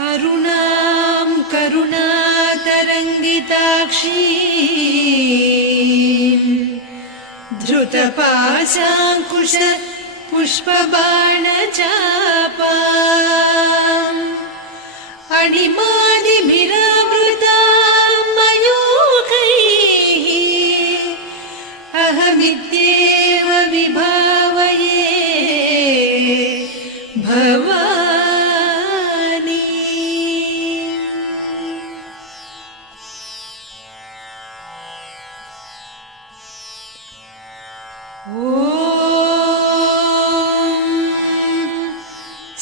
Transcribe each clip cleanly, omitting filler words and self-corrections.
अरुणां करुणातरङ्गिताक्षीं धृतपाशाङ्कुश पुष्पबाणचापाम् अणिमादिभिरावृतां मयूखैः अहमित्येव विभावये भवानी।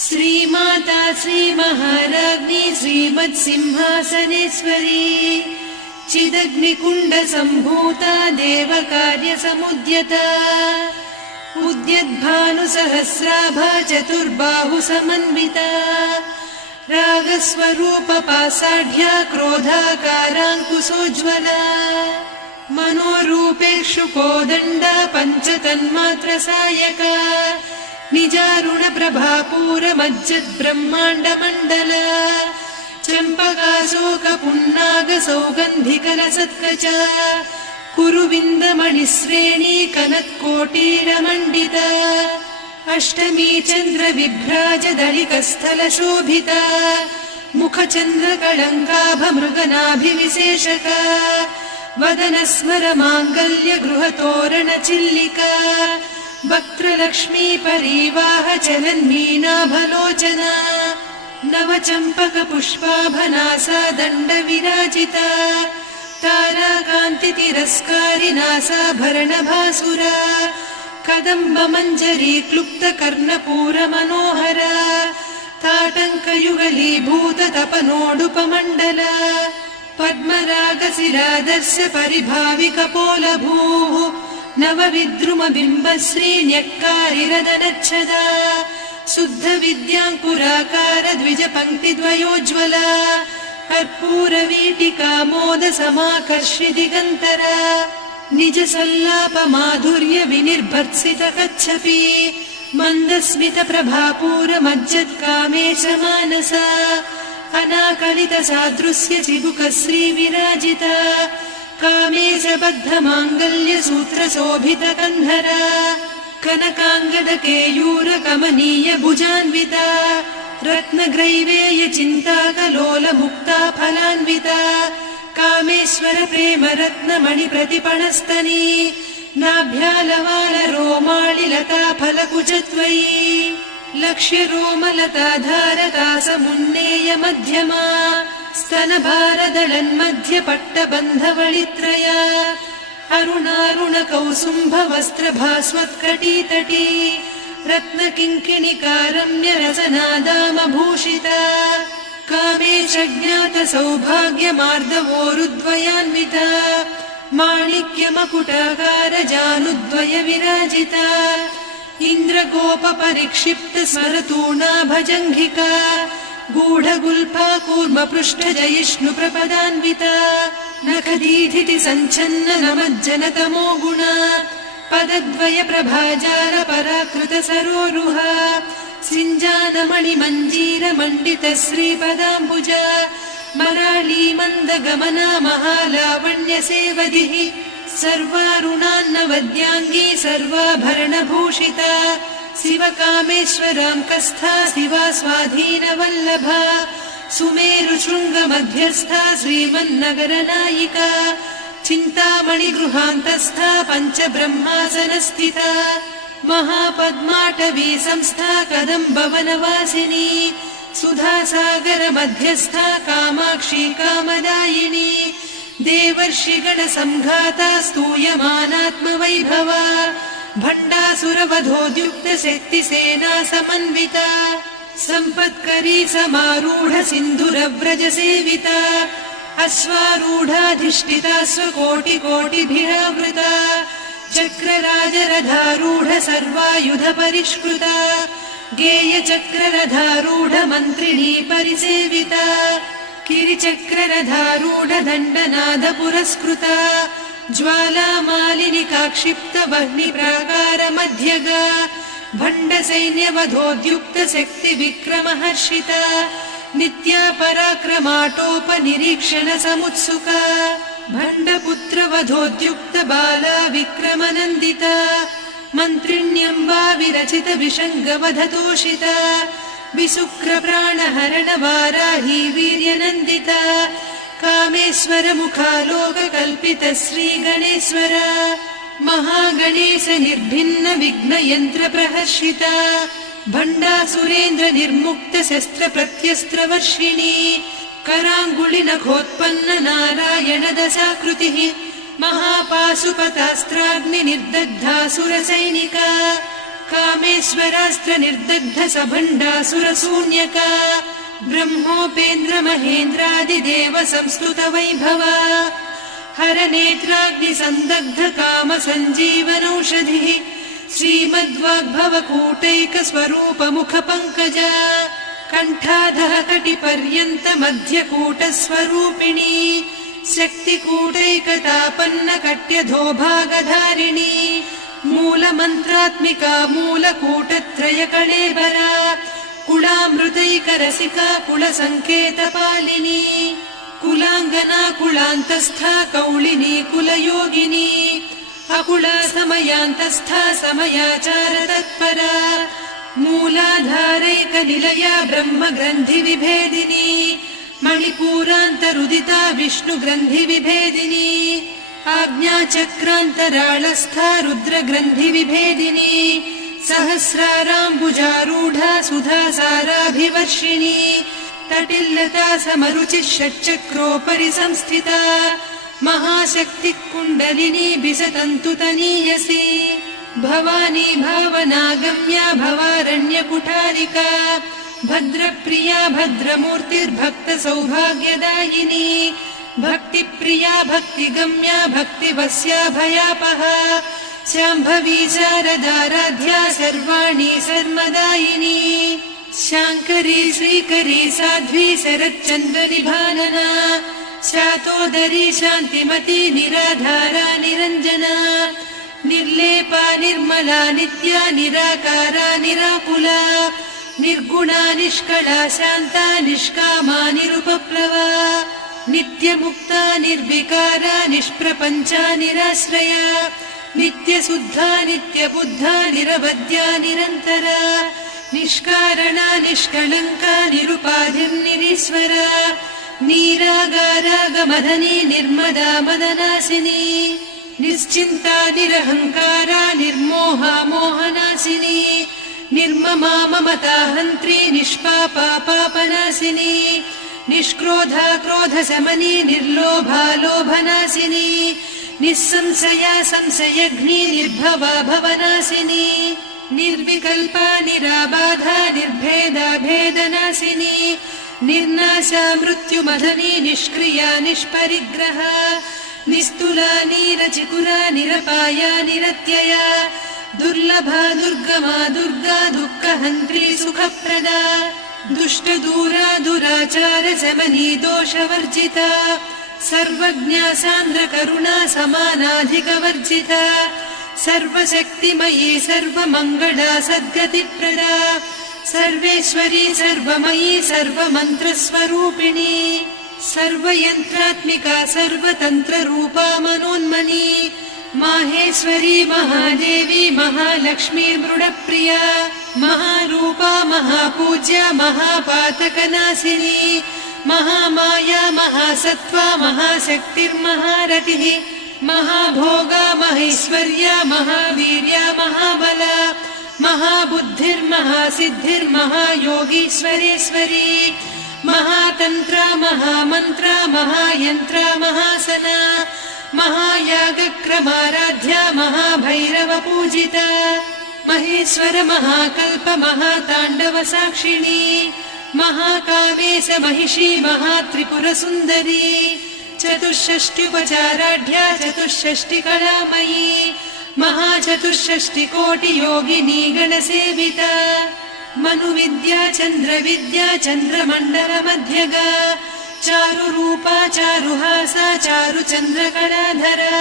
श्रीमाता श्रीमहाराज्ञी श्रीमत्सिंहासनेश्वरी चिदग्निकुण्डसम्भूता देवकार्यसमुद्यता उद्यद्भानुसहस्राभा चतुर्बाहुसमन्विता रागस्वरूपपासाढ्या क्रोधाकाराङ्कुशोज्ज्वला मनोरूपेषु कोदण्डा पञ्चतन्मात्रसायका निजारुणप्रभापूरमज्जद्ब्रह्माण्डमण्डला चम्पकाशोकपुन्नागसौगन्धिकलसत्कचा कुरुविन्दमणिश्रेणी कनत्कोटीरमण्डिता अष्टमी चन्द्रविभ्राजदलिकस्थलशोभिता मुखचन्द्रकळङ्काभमृगनाभिविशेषका वदनस्मरमाङ्गल्यगृहतोरणचिल्लिका वक्त्रलक्ष्मी परिवाह चलन्मीनाभलोचना नवचम्पकपुष्पाभनासा दण्डविराजिता ताराकान्तितिरस्कारिनासाभरणभासुरा कदम्बमञ्जरी क्लुप्तकर्णपूरमनोहरा ताटङ्कयुगलीभूततपनोडुपमण्डला पद्मरागशिरादर्श परिभाविकपोलभूः नवविद्रुमबिम्बश्रीन्यक्कारिरदनच्छदा शुद्धविद्याङ्कुराकार द्विजपङ्क्तिद्वयोज्ज्वला कर्पूरवीटिकामोदसमाकर्षि दिगन्तरा निजसल्लापमाधुर्य विनिर्भर्त्सितकच्छपि मन्दस्मितप्रभापूरमज्जत्कामेशमानसा अनाकलितसादृश्य चिबुकश्रीविराजिता कामेशबद्धमाङ्गल्यसूत्रशोभितकन्धरा कनकाङ्गदकेयूरकमनीय भुजान्विता रत्नग्रैवेयचिन्ताकलोलमुक्ता फलान्विता कामेश्वर प्रेमरत्नमणिप्रतिपणस्तनी नाभ्यालवालरोमालिलता फलकुचत्वयी लक्ष्यरोमलताधारकासमुन्नेय मध्यमा स्तनभारदळन्मध्यपट्टबन्धवळित्रया अरुणारुणकौसुम्भवस्त्रभास्वत्कटीतटी रत्नकिङ्किणिकारम्यरसनादामभूषिता कामेशज्ञातसौभाग्यमार्दवोरुद्वयान्विता माणिक्यमकुटाकारजानुद्वय विराजिता इन्द्रगोपपरिक्षिप्तस्मरतूणाभजङ्घिका गूढगुल्फा कूर्मपृष्ठजयिष्णुप्रपदान्विता नखदीधिति सञ्छन्न नमज्जनतमो गुणा पदद्वय प्रभाजाल पराकृत सरोरुहा सिञ्जानमणिमञ्जीरमण्डित श्रीपदाम्बुजा मराळी मन्दगमना महालावण्यसेवधिः सर्वारुणान्नवद्याङ्गी सर्वाभरणभूषिता शिवकामेश्वराङ्कस्था शिवा स्वाधीनवल्लभा सुमेरुशृङ्गमध्यस्था श्रीमन्नगरनायिका चिन्तामणिगृहान्तस्था पञ्चब्रह्मासनस्थिता महापद्माटवी संस्था कदम्बवनवासिनी सुधासागरमध्यस्था कामाक्षी कामदायिनी देवर्षिगणसंघाता स्तूयमानात्मवैभवा भण्डासुरवधोद्युक्तशक्तिसेना समन्विता सम्पत्करी समारूढ सिन्धुरव्रजसेविता अश्वारूढाधिष्ठिता स्वकोटिकोटिभिरावृता चक्रराजरथारूढ सर्वायुध परिष्कृता गेयचक्ररथारूढ मन्त्रिणी परिसेविता किरिचक्ररथारूढ दण्डनाद पुरस्कृता ज्वालामालिनिकाक्षिप्त वह्निप्राकार मध्यगा भण्डसैन्यवधोद्युक्त शक्ति विक्रमहर्षिता नित्या पराक्रमाटोपनिरीक्षण समुत्सुका भण्डपुत्रवधोद्युक्त बाला विक्रमनन्दिता मन्त्रिण्यम्बा विरचित विषङ्गवधतोषिता विसुक्रप्राणहरणवाराही वीर्यनन्दिता कामेश्वर मुखालोककल्पित श्रीगणेश्वर महागणेश निर्भिन्न विघ्नयन्त्र प्रहर्षिता भण्डासुरेन्द्र निर्मुक्त शस्त्र प्रत्यस्त्रवर्षिणी कराङ्गुलिनखोत्पन्न नारायण दशाकृतिः महापाशुपतास्त्राग्नि निर्दग्धासुरसैनिका कामेश्वरास्त्र निर्दग्ध सभण्डासुरशून्यका ब्रह्मोपेन्द्र महेन्द्रादिदेव संस्तुत वैभवा हरनेत्राग्नि संदग्ध काम सञ्जीवनौषधिः श्रीमद्वाग्भवकूटैक स्वरूप मुख पङ्कजा कण्ठाधः कटिपर्यन्त मध्यकूट स्वरूपिणी शक्तिकूटैकतापन्न कट्यधोभागधारिणी मूलमन्त्रात्मिका मूलकूटत्रय कळेबरा कुलामृतैकरसिका कुलसङ्केतपालिनी कुलाङ्गना कुलान्तस्था कौलिनी कुलयोगिनी अकुला समयान्तस्था समयाचार तत्परा मूलाधारैकनिलया ब्रह्मग्रन्थि विभेदिनी मणिपूरान्तरुदिता विष्णुग्रन्थि विभेदिनी आज्ञाचक्रान्तराळस्था रुद्रग्रन्थि विभेदिनी सहस्राराम्बुजारूढा सुधासाराभिवर्षिणी तटिल्लता समरुचिः षट्चक्रोपरि संस्थिता महाशक्तिः कुण्डलिनी बिसतन्तुतनीयसी भवानी भावनागम्या भवारण्यकुठारिका भद्रप्रिया भद्रमूर्तिर्भक्त सौभाग्यदायिनी भक्तिप्रिया भक्तिगम्या भक्तिवस्या भयापहा शाम्भवी शारदाराध्या सर्वाणि सर्वदायिनी शाङ्करी श्रीकरी साध्वी शरच्चन्द्रनिभानना शातोदरी शान्तिमती निराधारा निरञ्जना निर्लेपा निर्मला नित्या निराकारा निराकुला निर्गुणा निष्कला शान्ता निष्कामा निरुपप्लवा नित्यमुक्ता निर्विकारा निष्प्रपञ्चा निराश्रया नित्यशुद्धा नित्यबुद्धा निरवद्या निरन्तरा निष्कारणा निष्कलङ्का निरुपाधिर्निरीश्वरा नीरागारागमदनी निर्मदा मदनासिनी निश्चिन्ता निरहङ्कारा निर्मोहा मोहनासिनी निर्ममा ममता हन्त्री निष्पापा पापनासिनी निष्क्रोधा क्रोधशमनी निर्लोभा लोभनासिनी निस्संशया संशयघ्नी निर्भवा भवनासिनी निर्विकल्पा निराबाधा निर्भेदा भेदनासिनी निर्नाशा मृत्युमदनी निष्क्रिया निष्परिग्रहा निस्तुला नीरचिकुरा निरपाया निरत्यया दुर्लभा दुर्गमा दुर्गा दुःखहन्त्री सुखप्रदा दुष्टदूरा दुराचार शमनी दोषवर्जिता सर्वज्ञा सान्द्रकरुणा समानाधिकवर्जिता सर्वशक्तिमयी सर्वमङ्गला सद्गतिप्रदा सर्वेश्वरी सर्वमयी सर्वमन्त्रस्वरूपिणी सर्वयन्त्रात्मिका सर्वतन्त्ररूपा मनोन्मनी माहेश्वरी महादेवी महालक्ष्मी मृडप्रिया महारूपा महापूज्या महापातकनाशिनी महामाया महासत्त्वा महाशक्तिर्महारतिः महाभोगा महेश्वर्या महावीर्या महाबला महाबुद्धिर्महासिद्धिर्महायोगीश्वरेश्वरी महातन्त्रा महामन्त्रा महायन्त्रा महासना महायागक्रमाराध्या महाभैरवपूजिता महेश्वर महाकल्प महाताण्डव साक्षिणी महाकामेश महिषी महात्रिपुरसुन्दरी चतुष्षष्ट्युपचाराढ्या चतुष्षष्टिकलामयी महाचतुष्षष्टिकोटियोगिनी गणसेविता मनुविद्या चन्द्रविद्या चन्द्रमण्डलमध्यगा चारुरूपा चारुहासा चारुचन्द्रकलाधरा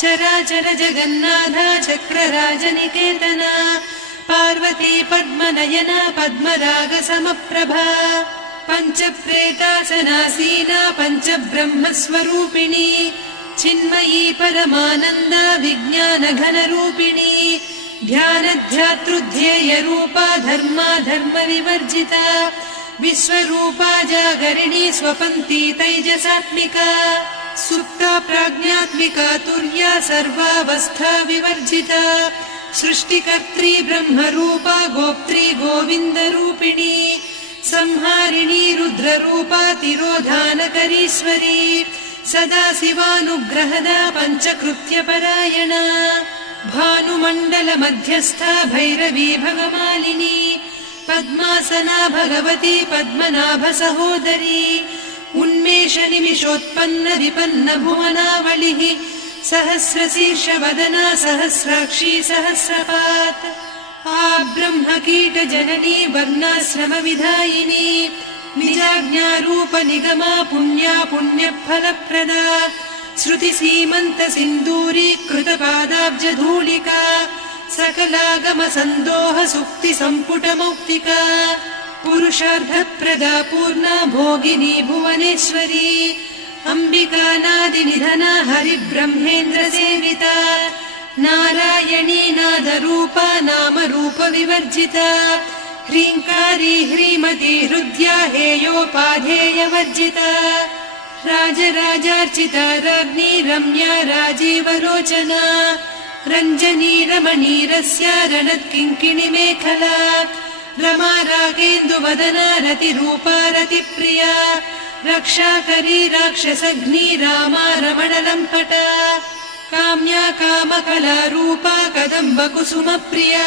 चराचर जगन्नाथा चक्रराजनिकेतना पार्वती पद्मनयना पद्मरागसमप्रभा पञ्चप्रेतासनासीना पञ्चब्रह्मस्वरूपिणी चिन्मयी परमानन्दा विज्ञानघनरूपिणी ध्यानध्यातृध्येयरूपा धर्मा धर्मविवर्जिता विश्वरूपा जागरिणी स्वपन्ती तैजसात्मिका सुप्ता प्राज्ञात्मिका तुर्या सर्वावस्था विवर्जिता सृष्टिकर्त्री ब्रह्मरूपा गोप्त्री गोविन्दरूपिणी संहारिणी रुद्ररूपा तिरोधानकरीश्वरी सदा शिवानुग्रहदा पञ्चकृत्यपरायणा भानुमण्डलमध्यस्था भैरवी भगमालिनी पद्मासना भगवती पद्मनाभसहोदरी उन्मेषनिमिषोत्पन्न विपन्न भुवनावलिः सहस्रशीर्षवदना सहस्राक्षी सहस्रपात् ब्रह्मकीटजननी वर्णाश्रमविधायिनी निजाज्ञारूपनिगमा पुण्या पुण्यफलप्रदा श्रुतिसीमन्तसिन्दूरीकृतपादाब्जधूलिका सकलागमसन्दोह सुक्तिसम्पुटमौक्तिका पुरुषार्थप्रदा पूर्णा भोगिनी भुवनेश्वरी अम्बिकानादिनिधना हरिब्रह्मेन्द्रसेविता नारायणी नादरूपा नामरूपविवर्जिता ह्रीङ्कारी ह्रीमती हृद्या हेयोपाधेयवर्जिता राजराजार्चिता राज्ञी रम्या राजीवलोचना रञ्जनी रमणीरस्या रणत्किङ्किणिमेखला रमा रागेन्दुवदना रतिरूपा रतिप्रिया रक्षाकरी राक्षसघ्नी रामा रमणलम्पटा काम्या कामकलारूपा कदम्बकुसुमप्रिया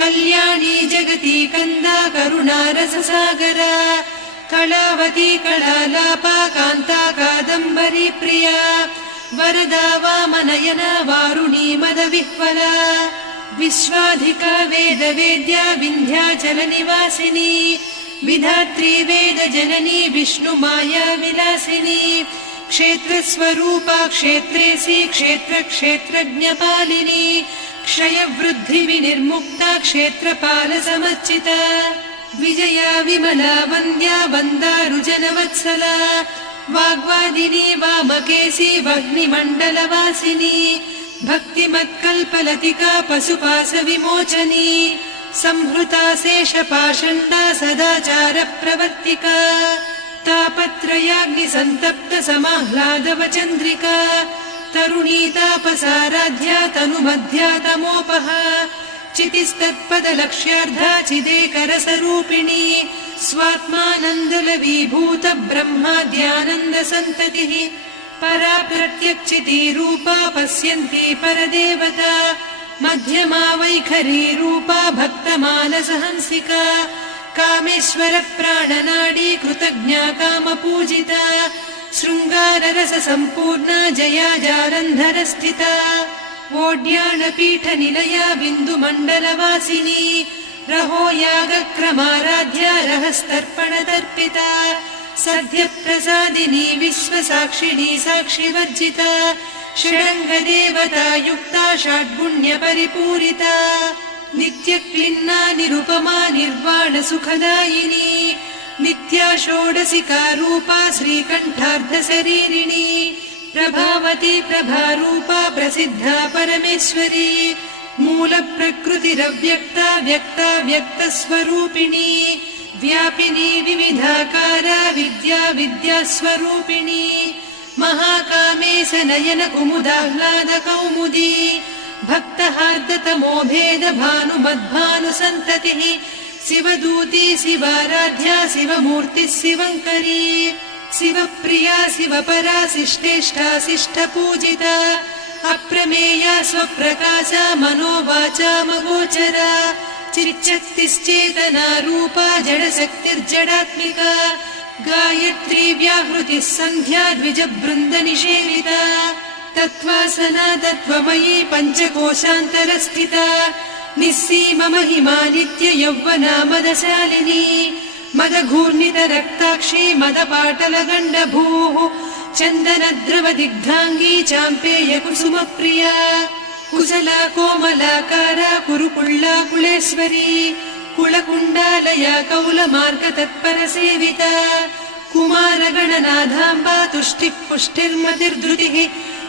कल्याणी जगती कन्दा करुणारससागरा कलावती कलालापा कान्ता कादम्बरी प्रिया वरदा वामनयना वारुणी मदविह्वला विश्वाधिका वेदवेद्या विन्ध्याचलनिवासिनी विधात्री वेदजननी विष्णुमाया विलासिनी क्षेत्रस्वरूपा क्षेत्रेसी क्षेत्रक्षेत्रज्ञपालिनी क्षयवृद्धिविनिर्मुक्ता क्षेत्रपालसमर्चिता विजया विमला वन्द्या वन्दारुजनवत्सला वाग्वादिनी वामकेशी वह्निमण्डलवासिनी भक्तिमत्कल्पलतिका पशुपाशविमोचनी संहृता शेषपाषण्डा सदाचारप्रवर्तिका तापत्रयाग्निसन्तप्त समाह्लादवचन्द्रिका तरुणी तापसाराध्या तनुमध्या तमोपहा चितिस्तत्पदलक्ष्यार्धा चिदेकरसरूपिणी स्वात्मानन्दलवीभूत ब्रह्माद्यानन्दसन्ततिः परा प्रत्यक्षितीरूपा पश्यन्ती परदेवता मध्यमा वैखरी रूपा भक्तमानसहंसिका कामेश्वर प्राणनाडी कृतज्ञा कामपूजिता शृङ्गाररस सम्पूर्णा जया जालन्धरस्थिता वोड्याणपीठनिलया बिन्दुमण्डलवासिनी रहो यागक्रमाराध्या रहस्तर्पणतर्पिता सद्यप्रसादिनी विश्वसाक्षिणी साक्षिवर्जिता षडङ्गदेवता युक्ता षड्गुण्यपरिपूरिता नित्यक्लिन्ना निरुपमा निर्वाणसुखदायिनी नित्या षोडशिका रूपा श्रीकण्ठार्धशरीरिणी प्रभावती प्रभारूपा प्रसिद्धा परमेश्वरी मूलप्रकृतिरव्यक्ता व्यक्ता व्यक्तस्वरूपिणी व्यापिनी विविधाकारा विद्या विद्यास्वरूपिणी महाकामेश नयन कुमुदाह्लाद कौमुदी भक्तहार्दतमो भेद भानुमद्भानुसन्ततिः शिवदूती शिवाराध्या शिवमूर्तिः शिवङ्करी शिवप्रिया शिवपरा शिष्टेष्टा शिष्टपूजिता अप्रमेया स्वप्रकाशा मनोवाचामगोचरा चिच्चक्तिश्चेतना रूपा जडशक्तिर्जडात्मिका गायत्री व्याहृतिः सन्ध्या द्विजबृन्दनिषेविता तत्त्वासना तत्त्वमयी पञ्चकोशान्तरस्थिता निस्सीम महिमा नित्य यौवना मदशालिनी मदघूर्णितरक्ताक्षी मदपाटलगण्डभूः चन्दनद्रवदिग्धाङ्गी चाम्पेय कुसुमप्रिया कुशला कोमलाकारा कुरुकुळ्ळा कुलेश्वरी कुलकुण्डालया कौलमार्गतत्परसेविता कुमारगणनाथाम्बा तुष्टिः पुष्टिर्मतिर्धृतिः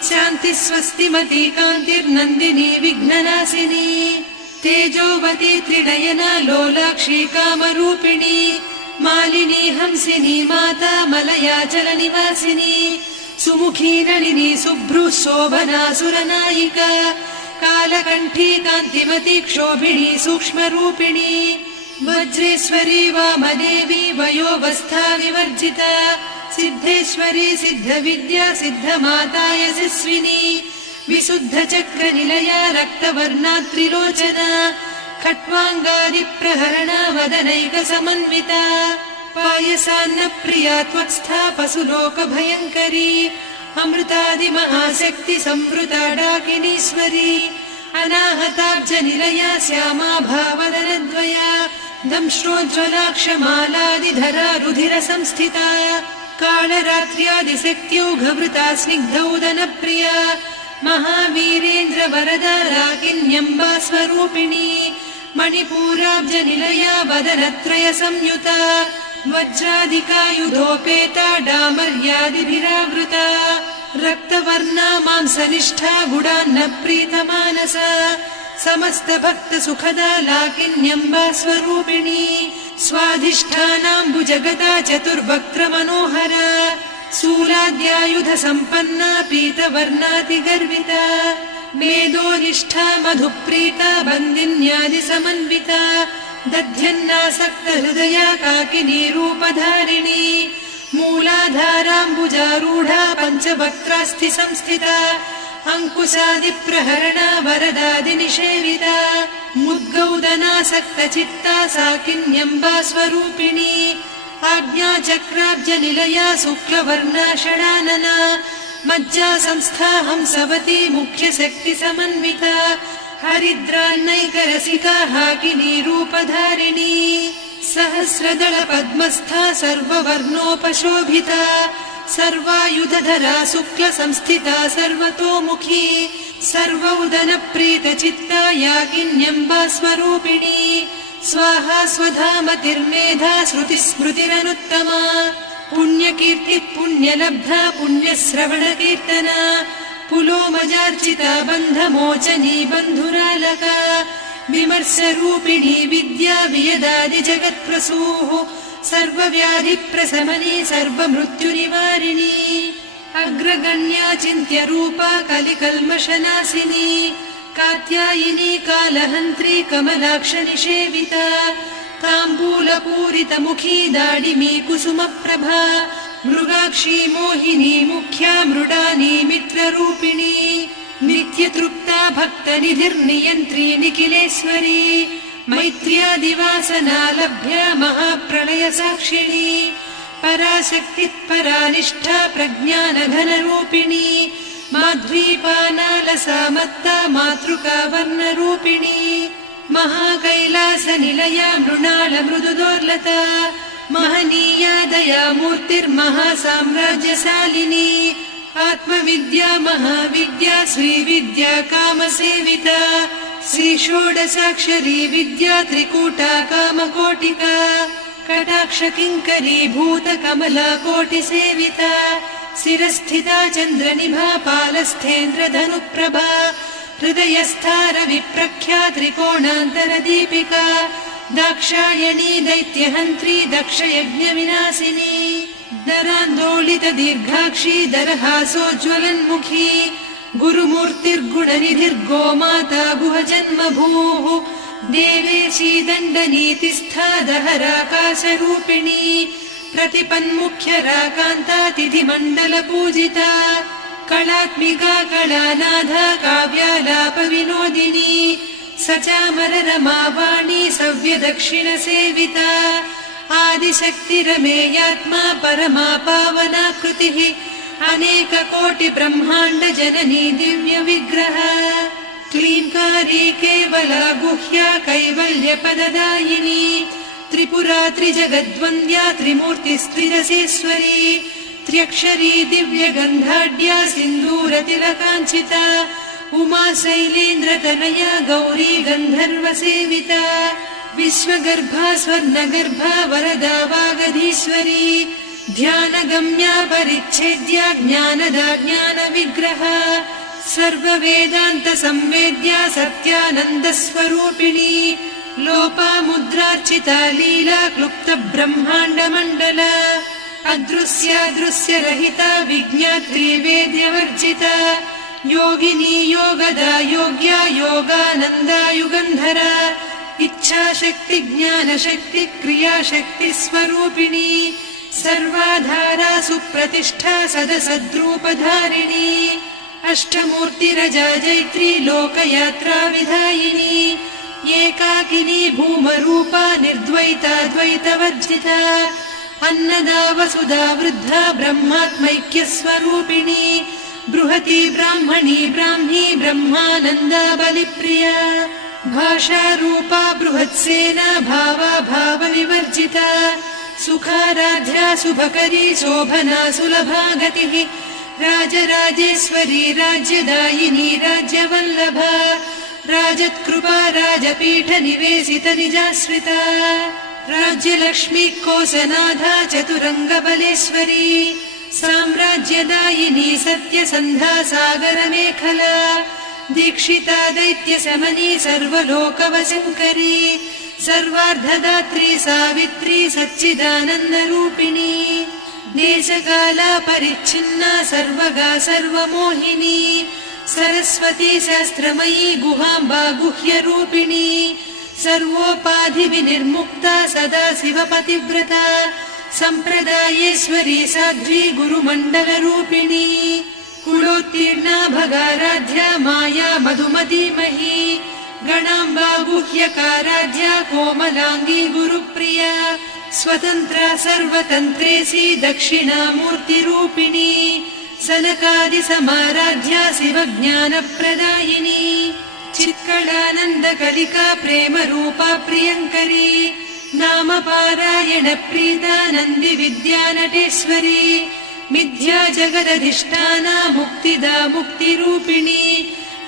शान्तिः स्वस्तिमती कान्तिर्नन्दिनी विघ्ननाशिनी तेजोवती त्रिनयना लोलाक्षी कामरूपिणी मालिनी हंसिनी माता मलया जलनिवासिनी सुमुखी नलिनी शुभ्रुः शोभना सुरनायिका कालकण्ठी कान्तिमती क्षोभिणी सूक्ष्मरूपिणी वज्रेश्वरी वामदेवी वयोवस्था विवर्जिता सिद्धेश्वरी सिद्धविद्या सिद्धमाता यशस्विनी विशुद्धचक्रनिलया रक्तवर्णा त्रिलोचना खट्वाङ्गादिप्रहरणा वदनैकसमन्विता पायसान्नप्रिया त्वक्स्था पशुलोकभयङ्करी अमृतादिमहाशक्ति संवृता डाकिनीश्वरी अनाहताब्जनिलया श्यामा भावदनद्वया दंश्रोज्ज्वलाक्षमालादिधरा रुधिरसंस्थिता कालरात्र्यादिशक्त्यौघवृता स्निग्धौदनप्रिया महावीरेन्द्रवरदा राकिन्यम्बा स्वरूपिणी मणिपूराब्जनिलया वदनत्रय संयुता वज्राधिकायुधोपेता डामर्यादिभिरावृता रक्तवर्णा मांसनिष्ठा गुडान्नप्रीतमानसा समस्तभक्तसुखदा लाकिन्यम्बा स्वरूपिणी स्वाधिष्ठानाम्बुजगता चतुर्वक्त्रमनोहरा शूलाद्यायुधसम्पन्ना पीतवर्णातिगर्विता मेदोनिष्ठा मधुप्रीता बन्दिन्यादिसमन्विता दध्यन्नासक्तहृदया काकिनी रूपधारिणी मूलाधाराम्बुजारूढा पञ्चवक्त्रास्थिसंस्थिता अङ्कुशादिप्रहरणा वरदादिनिषेविता मुद्गौदनासक्तचित्ता साकिन्यम्बा स्वरूपिणी आज्ञाचक्राब्जनिलया शुक्लवर्णा षडानना मज्जा संस्था हंसवती मुख्यशक्तिसमन्विता हरिद्रान्नैकरसिका हाकिनी रूपधारिणी सहस्रदल पद्मस्था सर्ववर्णोपशोभिता सर्वायुधधरा शुक्लसंस्थिता सर्वतोमुखी सर्वौदनप्रीतचित्ता याकिन्यम्बा स्वरूपिणी स्वाहा स्वधामतिर्मेधा श्रुतिस्मृतिरनुत्तमा पुण्यकीर्तिः पुण्यलब्धा पुण्यश्रवणकीर्तना पुलोमजार्चिता बन्धमोचनी बन्धुरालका विमर्शरूपिणी विद्या वियदादिजगत्प्रसूः सर्वव्याधिप्रशमनी सर्वमृत्युनिवारिणी अग्रगण्या चिन्त्यरूपा कलिकल्मषनाशिनी कात्यायिनी कालहन्त्री कमलाक्षनिषेविता ताम्बूलपूरितमुखी दाडिमी कुसुमप्रभा मृगाक्षी मोहिनी मुख्या मृडानी मित्ररूपिणी नित्यतृप्ता भक्तनिधिर्नियन्त्री निखिलेश्वरी मैत्र्यादिवासना लभ्या महाप्रलयसाक्षिणी पराशक्तिः परानिष्ठा प्रज्ञानघनरूपिणी माध्वीपानालसा मत्ता मातृका वर्णरूपिणी महाकैलासनिलया मृणालमृदुदोर्लता महनीया दया मूर्तिर्महासाम्राज्यशालिनी आत्मविद्या महाविद्या श्रीविद्या कामसेविता श्रीषोडशाक्षरी विद्या त्रिकूटा कामकोटिका कटाक्षकिङ्करी भूतकमला कोटिसेविता शिरस्थिता चन्द्रनिभा पालस्थेन्द्रधनुप्रभा हृदयस्था रविप्रख्या त्रिकोणान्तरदीपिका दाक्षायणी दैत्यहन्त्री दक्षयज्ञविनाशिनी दरान्दोलित दीर्घाक्षी दरहासोज्ज्वलन्मुखी गुरुमूर्तिर्गुणनिधिर्गोमाता गुहजन्मभूः देवेशी दण्डनीतिस्था दहराकाशरूपिणी प्रतिपन्मुख्यराकान्ता तिथिमण्डलपूजिता कलात्मिका कलानाथा काव्यालापविनोदिनी सचामररमावाणी सव्यदक्षिणसेविता आदिशक्तिरमेयात्मा परमा पावना कृतिः अनेककोटिब्रह्माण्डजननी दिव्यविग्रह क्लीङ्कारी केवला गुह्या कैवल्यपददायिनी त्रिपुरा त्रिजगद्वन्द्या त्रिमूर्तिस्त्रिदशेश्वरी त्र्यक्षरी दिव्यगन्धाढ्या सिन्दूरतिलकाञ्चिता उमा शैलेन्द्रतनया गौरी गन्धर्वसेविता विश्वगर्भा स्वर्णगर्भा वरदा वागधीश्वरी ध्यानगम्या परिच्छेद्या ज्ञानदा ज्ञानविग्रह सर्ववेदान्त संवेद्या सत्यानन्दस्वरूपिणी लोपामुद्रार्चिता लीला क्लुप्त ब्रह्माण्डमण्डल अदृश्यादृश्यरहिता विज्ञात्री वेद्यवर्जिता योगिनी योगदा योग्या योगानन्दा युगन्धरा इच्छाशक्ति ज्ञानशक्ति क्रियाशक्ति स्वरूपिणी सर्वाधारा सुप्रतिष्ठा सदसद्रूपधारिणी अष्टमूर्तिरजा जैत्री लोकयात्रा विधायिनी एकाकिनी भूमरूपा निर्द्वैता द्वैतवर्जिता अन्नदा वसुधा वृद्धा ब्रह्मात्मैक्यस्वरूपिणी बृहती ब्राह्मणी ब्राह्मी ब्रह्मानन्दा बलिप्रिया भाषारूपा बृहत्सेना भावा भावविवर्जिता सुखाराध्या शुभकरी शोभना सुलभा गतिः राजराजेश्वरी राज्यदायिनी राज्यवल्लभा राजत्कृपा राजपीठ निवेशित निजाश्रिता राज्यलक्ष्मी कोसनाधा चतुरङ्गबलेश्वरी साम्राज्यदायिनी सत्यसन्धा सागरमेखला दीक्षिता दैत्यशमनी सर्वलोकवशङ्करी सर्वार्धदात्री सावित्री सच्चिदानन्दरूपिणी देशकाला परिच्छिन्ना सर्वगा सर्वमोहिनी सरस्वती शास्त्रमयी गुहाम्बा गुह्यरूपिणी सर्वोपाधिविनिर्मुक्ता सदा शिवपतिव्रता सम्प्रदायेश्वरी साध्वी गुरुमण्डलरूपिणी कुलोत्तीर्णा भगाराध्या माया मधुमतीमही गणाम्बा गुह्यकाराध्या कोमलाङ्गी गुरुप्रिया स्वतन्त्रा सर्वतन्त्रेसी दक्षिणामूर्तिरूपिणी सनकादिसमाराध्या शिवज्ञानप्रदायिनी चित्कलानन्दकलिका प्रेमरूपा प्रियङ्करी नामपारायण प्रीता नन्दिविद्या नटेश्वरी मिथ्या जगदधिष्ठाना मुक्तिदा मुक्तिरूपिणी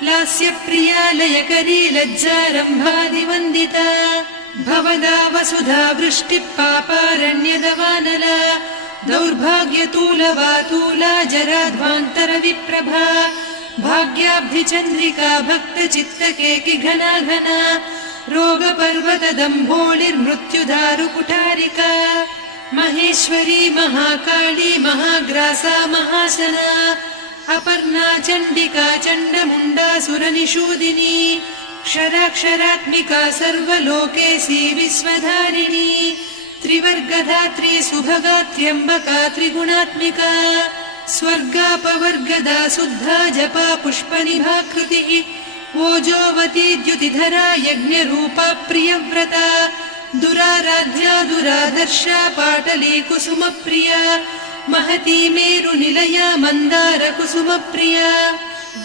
लास्यप्रिया लयकरी लज्जारम्भादिवन्दिता भवदा वसुधा वृष्टिः पापारण्यदवानला दौर्भाग्यतूलवातूला जराध्वान्तरविप्रभा भाग्याब्धिचन्द्रिका भक्तचित्तकेकि घना घना रोगपर्वतदम्भोळिर्मृत्युदारुकुठारिका महेश्वरी महाकाली महाग्रासा महाशना अपर्णा चण्डिका चण्डमुण्डा सुरनिषूदिनी क्षराक्षरात्मिका सर्वलोकेशी विश्वधारिणी त्रिवर्गधात्री सुभगा त्र्यम्बका त्रिगुणात्मिका स्वर्गापवर्गदा शुद्धा जपा पुष्पनिभाकृतिः ओजोवती द्युतिधरा यज्ञरूपा प्रियव्रता दुराराध्या दुरादर्शा पाटली कुसुमप्रिया महती मेरुनिलया मन्दार कुसुमप्रिया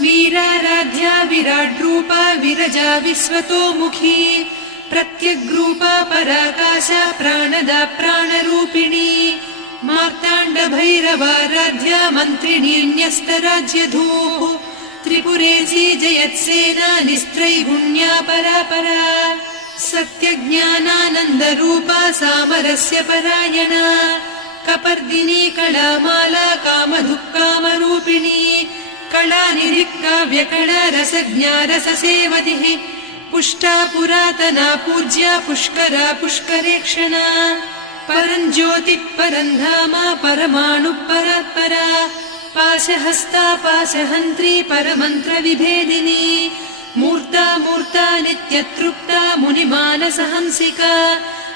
वीराराध्या विराड्रूपा विरजा विश्वतोमुखी प्रत्यग्रूपा पराकाशा प्राणदा प्राणरूपिणी मार्ताण्डभैरवाराध्या मन्त्रिणी न्यस्तराज्यधूः त्रिपुरेशी जयत्सेना निस्त्रैगुण्या परापरा सत्यज्ञानानन्दरूपा सामरस्य परायणा कपर्दिनी कलामाला कामधुक्कामरूपिणी कलानिधिक्काव्यकला रसज्ञा रससेवतिः पुष्टा पुरातना पूज्या पुष्करा पुष्करेक्षणा परञ्ज्योतिः परन्धामा परमाणुः परात्परा पाशहस्ता पाशहन्त्री परमन्त्रविभेदिनी मूर्ता मूर्ता नित्यतृप्ता मुनिमानसहंसिका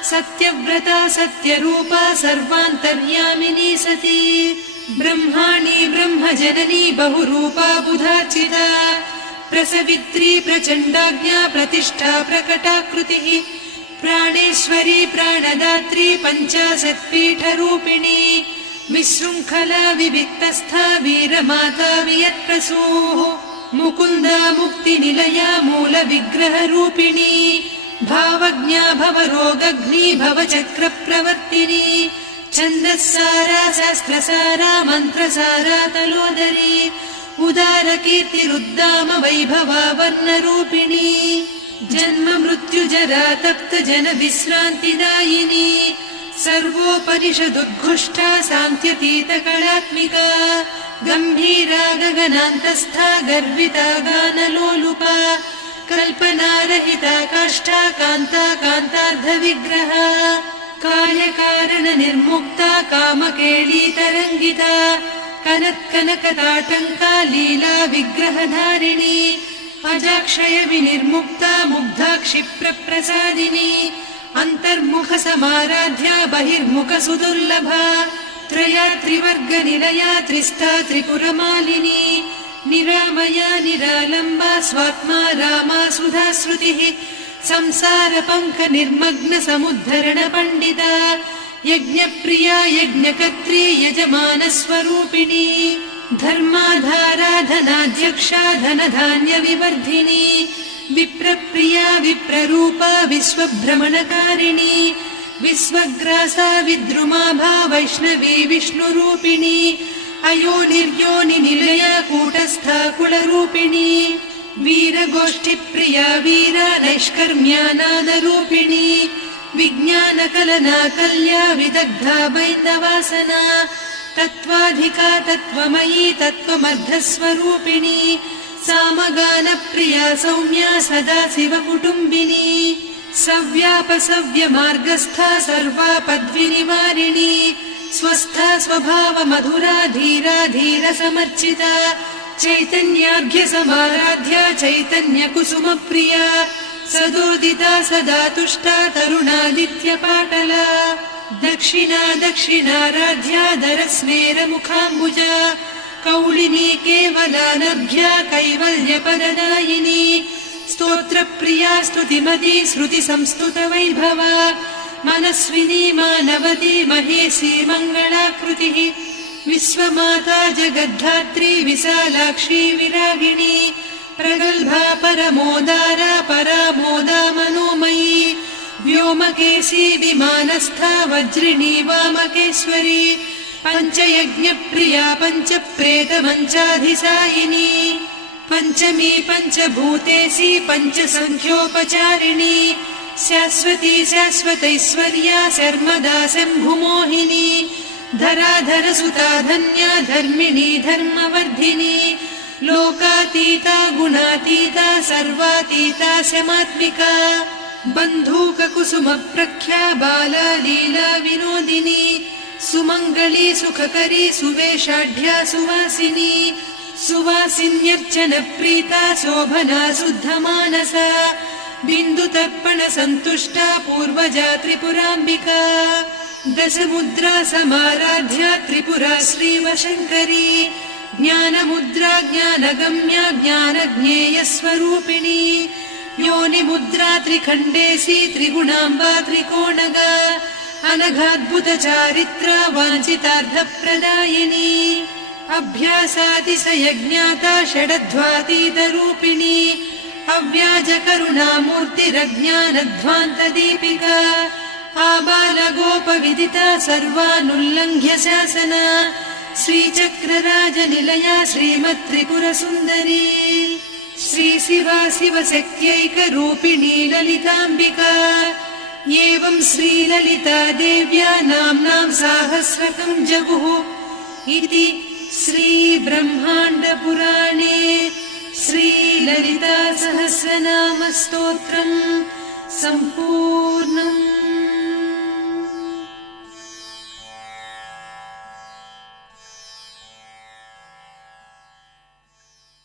सत्यव्रता सत्यरूपा सर्वान्तर्यामिनी सती ब्रह्माणी ब्रह्मजननी बहुरूपा बुधार्चिता प्रसवित्री प्रचण्डाज्ञा प्रतिष्ठा प्रकटाकृतिः प्राणेश्वरी प्राणदात्री पञ्चाशत्पीठरूपिणी विशृङ्खला विविक्तस्था वीरमाता वियत्प्रसूः मुकुन्दा मुक्तिनिलया मूलविग्रहरूपिणी भावज्ञा भवरोगग्नी भवचक्रप्रवर्तिनी छन्दस्सारा शास्त्रसारा मन्त्रसारा तलोदरी उदारकीर्तिरुद्दाम वैभवा वर्णरूपिणी जन्म मृत्युजरा तप्त जन विश्रान्तिदायिनी सर्वोपनिषदुद्घुष्टा सान्त्यतीत कलात्मिका गम्भीरा गगनान्तस्था गर्विता गानलोलुपा कल्पनारहिता काष्ठा कान्ता कान्तार्धविग्रहा कार्यकारण निर्मुक्ता कामकेली तरङ्गिता कनत्कनकताटङ्का लीला विग्रहधारिणी अजाक्षय विनिर्मुक्ता मुग्धा क्षिप्रप्रसादिनी अन्तर्मुख समाराध्या बहिर्मुख सुदुर्लभा त्रया त्रिवर्गनिलया त्रिस्था त्रिपुरमालिनी निरामया निरालम्बा स्वात्मा रामा सुधा श्रुतिः संसार पङ्क निर्मग्न समुद्धरण पण्डिता यज्ञप्रिया यज्ञकर्त्री यजमान स्वरूपिणी धर्माधारा धनाध्यक्षा धनधान्य विवर्धिनी विप्रप्रिया विप्ररूपा विश्वभ्रमणकारिणी विश्वग्रासा विद्रुमाभा वैष्णवी विष्णुरूपिणी अयोनिर्योनि निलया कूटस्था कुलरूपिणी वीरगोष्ठिप्रिया वीरा नैष्कर्म्यानादरूपिणी विज्ञानकलना कल्या विदग्धा बैन्दवासना तत्त्वाधिका तत्त्वमयी तत्त्वमर्धस्वरूपिणी सामगानप्रिया सौम्या सदा शिवकुटुम्बिनी सव्यापसव्यमार्गस्था सर्वापद्विनिवारिणी स्वस्था स्वभाव मधुरा धीरा धीर समर्चिता चैतन्यार्घ्य समाराध्या चैतन्य कुसुम प्रिया सदोदिता सदा तुष्टा तरुणादित्य पाटला दक्षिणा दक्षिणाराध्या दरस्मेर मुखाम्बुजा कौलिनी केवलानर्घ्या कैवल्यपददायिनी स्तोत्रप्रिया स्तुतिमती श्रुति संस्तुत वैभवा मनस्विनी मानवती महेशी मङ्गलाकृतिः विश्वमाता जगद्धात्री विशालाक्षी विरागिणी प्रगल्भा परमोदारा परामोदा मनोमयी व्योमकेशी विमानस्था वज्रिणी वामकेश्वरी पञ्चयज्ञप्रिया पञ्चप्रेतमञ्चाधिशायिनी पञ्चमी पञ्चभूतेशी पञ्चसङ्ख्योपचारिणी शाश्वती शाश्वतैश्वर्या शर्मदा शम्भुमोहिनी धराधरसुता धन्या धर्मिणी धर्मवर्धिनी लोकातीता गुणातीता सर्वातीता शमात्मिका बन्धूककुसुमप्रख्या बाला लीला विनोदिनी सुमङ्गली सुखकरी सुवेशाढ्या सुवासिनी सुवासिन्यर्चनप्रीता शोभना शुद्धमानसा बिन्दुतर्पण सन्तुष्टा पूर्वजा त्रिपुराम्बिका दशमुद्रा समाराध्या त्रिपुरा श्रीवशङ्करी ज्ञानमुद्रा ज्ञानगम्या ज्ञानज्ञेयस्वरूपिणी योनिमुद्रा त्रिखण्डेशी त्रिगुणाम्बा त्रिकोणगा अनघाद्भुत चारित्रा वाञ्छितार्थप्रदायिनी अभ्यासातिशयज्ञाता षडध्वातीतरूपिणी अव्याजकरुणामूर्तिरज्ञानध्वान्तदीपिका आबालगोपविदिता सर्वानुल्लङ्घ्य शासना श्रीचक्रराजनिलया श्रीमत्त्रिपुरसुन्दरी श्रीशिवा शिवशक्त्यैकरूपिणी ललिताम्बिका एवं श्रीललिता देव्या नाम्नां साहस्रकं जगुः इति श्रीब्रह्माण्डपुराणे श्रीललिता सहस्रनामस्तोत्रम् सम्पूर्णम्।